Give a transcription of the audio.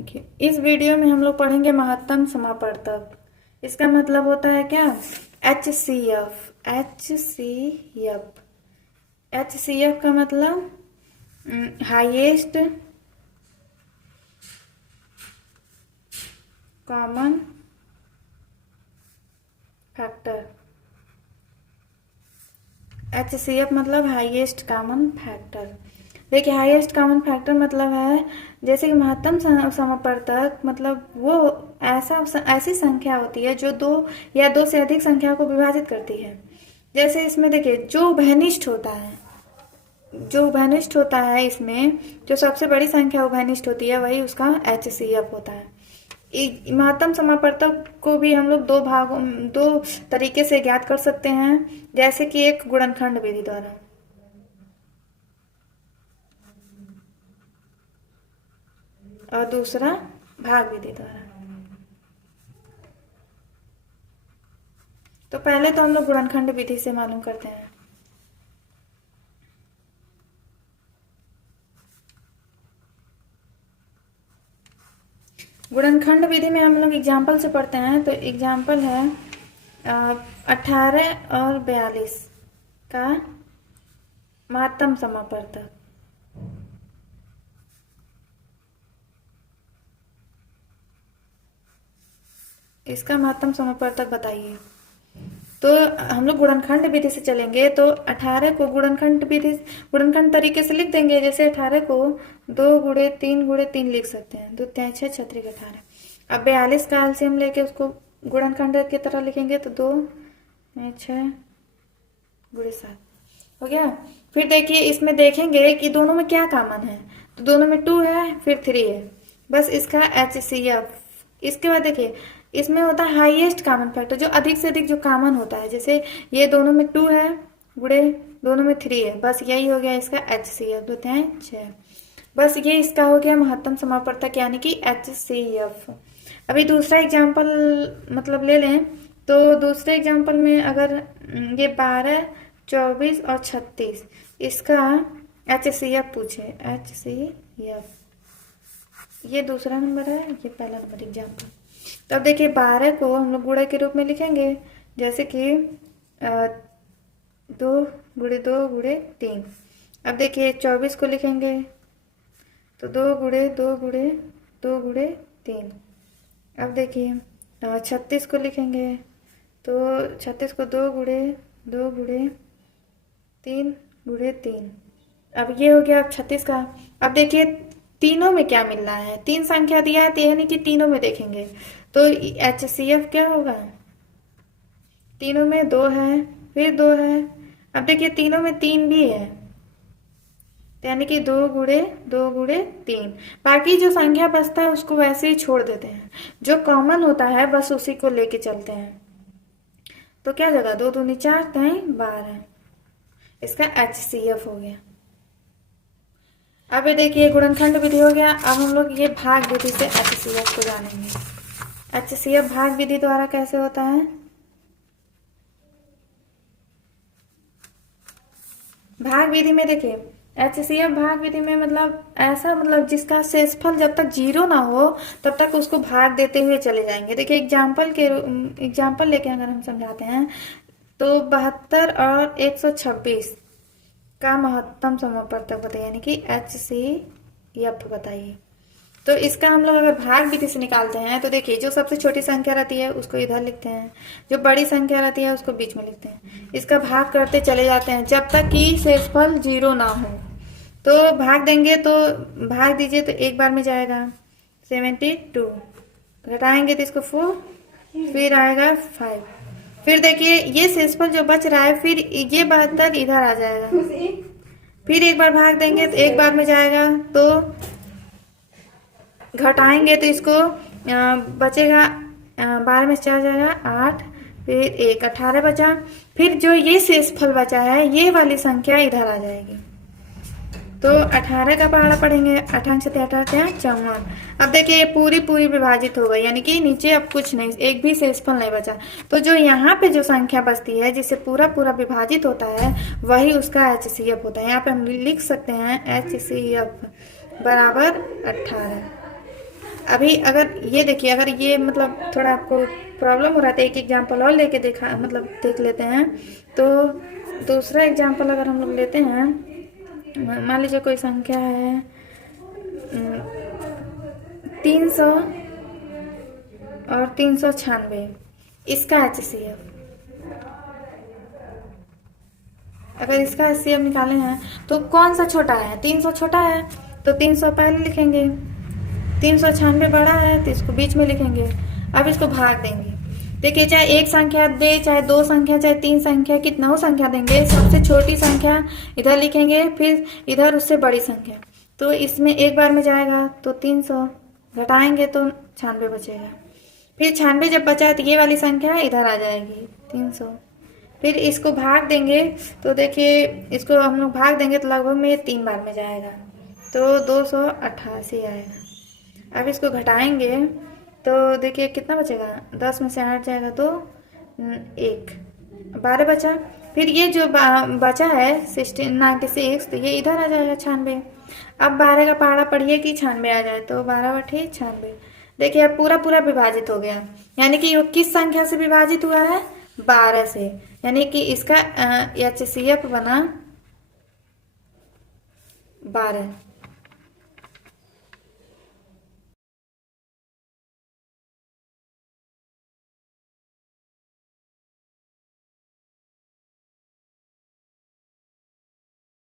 देखिए, इस वीडियो में हम लोग पढ़ेंगे महत्तम समापवर्तक। इसका मतलब होता है क्या? HCF। HCF का मतलब हाईएस्ट कॉमन फैक्टर। HCF मतलब हाईएस्ट कॉमन फैक्टर। देखिए, हाईएस्ट कॉमन फैक्टर मतलब है जैसे कि महत्तम समापवर्तक मतलब वो ऐसी संख्या होती है जो दो या दो से अधिक संख्या को विभाजित करती है। जैसे इसमें देखिए, जो उभयनिष्ठ होता है इसमें जो सबसे बड़ी संख्या उभयनिष्ठ होती है वही उसका HCF होता है। महत्तम समापवर्तक को भी हम लोग दो तरीके से ज्ञात कर सकते हैं, जैसे कि एक गुणनखंड विधि द्वारा और दूसरा भाग विधि द्वारा। तो पहले तो हम लोग गुणनखंड विधि से मालूम करते हैं। गुणनखंड विधि में हम लोग एग्जाम्पल से पढ़ते हैं। तो एग्जाम्पल है 18 और 42 का महत्तम समापवर्तक। इसका महत्तम समापवर्तक बताइए। तो हम लोग गुणनखंड विधि से चलेंगे। तो 18 को गुणनखंड तरीके से लिख देंगे। जैसे 18 को 2 गुणे 3 गुणे 3 लिख सकते हैं। 2 3 6 6 3 18। अब 42 का एलसीएम लेके उसको गुणनखंड की तरह लिखेंगे तो 2 6 गुणे 7 हो गया। फिर देखिए, इसमें देखेंगे कि दोनों में क्या कॉमन है। तो दोनों में 2 है, फिर 3 है, बस इसका HCF। इसके बाद देखिए, इसमें होता है हाईएस्ट कॉमन फैक्टर, जो अधिक से अधिक जो कॉमन होता है। जैसे ये दोनों में 2 है गुणे दोनों में 3 है, बस यही हो गया इसका HCF। 2 3 6, बस ये इसका हो गया महत्तम समापवर्तक यानी कि HCF। अभी दूसरा एग्जाम्पल मतलब ले लें। तो दूसरे एग्जाम्पल में अगर ये 12 24 और 36 इसका HCF पूछे, HCF, ये दूसरा नंबर है, ये पहला नंबर एग्जाम्पल। तो अब देखिए, 12 को हम लोग गुणे के रूप में लिखेंगे। जैसे कि 2 गुणे 2 गुणे 3। अब देखिए, 24 को लिखेंगे तो 2 गुणे 2 गुणे 2 गुणे 3। अब देखिए, 36 को लिखेंगे तो 36 को 2 गुणे 2 गुणे 3 गुणे 3। अब ये हो गया 36 का। अब देखिए, तीनों में क्या मिल रहा है। 3 संख्या दिया है, यानी कि तीनों में देखेंगे तो HCF क्या होगा। तीनों में 2 है, फिर 2 है। अब देखिए, तीनों में 3 भी है, यानी कि 2 गुणे 2 गुणे 3। बाकी जो संख्या बचता है उसको वैसे ही छोड़ देते हैं। जो कॉमन होता है बस उसी को लेके चलते हैं। तो क्या जगह 2 दूनी 4 3 12, इसका HCF हो गया। अब ये देखिए, गुणनखंड विधि हो गया। अब हम लोग ये भाग विधि से HCF को जानेंगे। HCF भाग विधि द्वारा कैसे होता है। भाग विधि में देखिए, HCF भाग विधि में मतलब ऐसा मतलब जिसका शेषफल जब तक 0 ना हो तब तक उसको भाग देते हुए चले जाएंगे। देखिए, एग्जाम्पल लेके अगर हम समझाते हैं तो 72 और 126 का महत्तम समापवर्तक बताइए, यानी कि HCF बताइए। तो इसका हम लोग अगर भाग विधि से निकालते हैं तो देखिए, जो सबसे छोटी संख्या रहती है उसको इधर लिखते हैं, जो बड़ी संख्या रहती है उसको बीच में लिखते हैं। इसका भाग करते चले जाते हैं जब तक कि शेषफल 0 ना हो। तो भाग देंगे तो भाग दीजिए तो एक बार में जाएगा 72, घटाएंगे तो इसको 4, फिर आएगा 5। फिर देखिए, ये शेषफल जो बच रहा है, फिर ये 72 इधर आ जाएगा। फिर एक बार भाग देंगे तो एक बार में जाएगा, तो घटाएंगे तो इसको बचेगा 12 में 4 जाएगा 8, फिर 1 18 बचा। फिर जो ये शेषफल बचा है ये वाली संख्या इधर आ जाएगी। तो 18 का पहाड़ा पढ़ेंगे, 18 से 18 54। अब देखिए, ये पूरी विभाजित हो गई, यानी कि नीचे अब कुछ नहीं, एक भी शेषफल नहीं बचा। तो जो यहाँ पे जो संख्या बचती है जिससे पूरा विभाजित होता है वही उसका HCF होता है। यहाँ पे हम लिख सकते हैं HCF बराबर 18। अभी अगर ये देखिए, अगर ये मतलब थोड़ा आपको प्रॉब्लम हो रहा था, एक एग्जांपल और लेके देखा मतलब देख लेते हैं। तो दूसरा एग्जांपल अगर हम लोग लेते हैं, मान लीजिए कोई संख्या है 300 और 396, इसका HCF। अगर इसका HCF निकाले हैं तो कौन सा छोटा है? 300 छोटा है तो 300 पहले लिखेंगे, 396 बड़ा है तो इसको बीच में लिखेंगे। अब इसको भाग देंगे। देखिए, चाहे एक संख्या दे, चाहे दो संख्या, चाहे तीन संख्या, कितना हो संख्या देंगे, सबसे छोटी संख्या इधर लिखेंगे, फिर इधर उससे बड़ी संख्या। तो इसमें एक बार में जाएगा तो 300, घटाएंगे तो 96 बचेगा। फिर 96 जब बचा है तो ये वाली संख्या इधर आ जाएगी 300। फिर इसको भाग देंगे तो देखिए, इसको हम लोग भाग देंगे तो लगभग में ये 3 बार में जाएगा, तो 288 आएगा। अब इसको घटाएंगे तो देखिए कितना बचेगा, 10 में से 8 जाएगा तो 1, 12 बचा। फिर ये जो बचा है 96, तो ये इधर आ जाएगा 96। अब 12 का पहाड़ा पढ़िए कि 96 आ जाए, तो 12 बटे 96। देखिए अब पूरा पूरा विभाजित हो गया, यानी कि ये किस संख्या से विभाजित हुआ है? 12 से। यानी कि इसका HCF बना 12।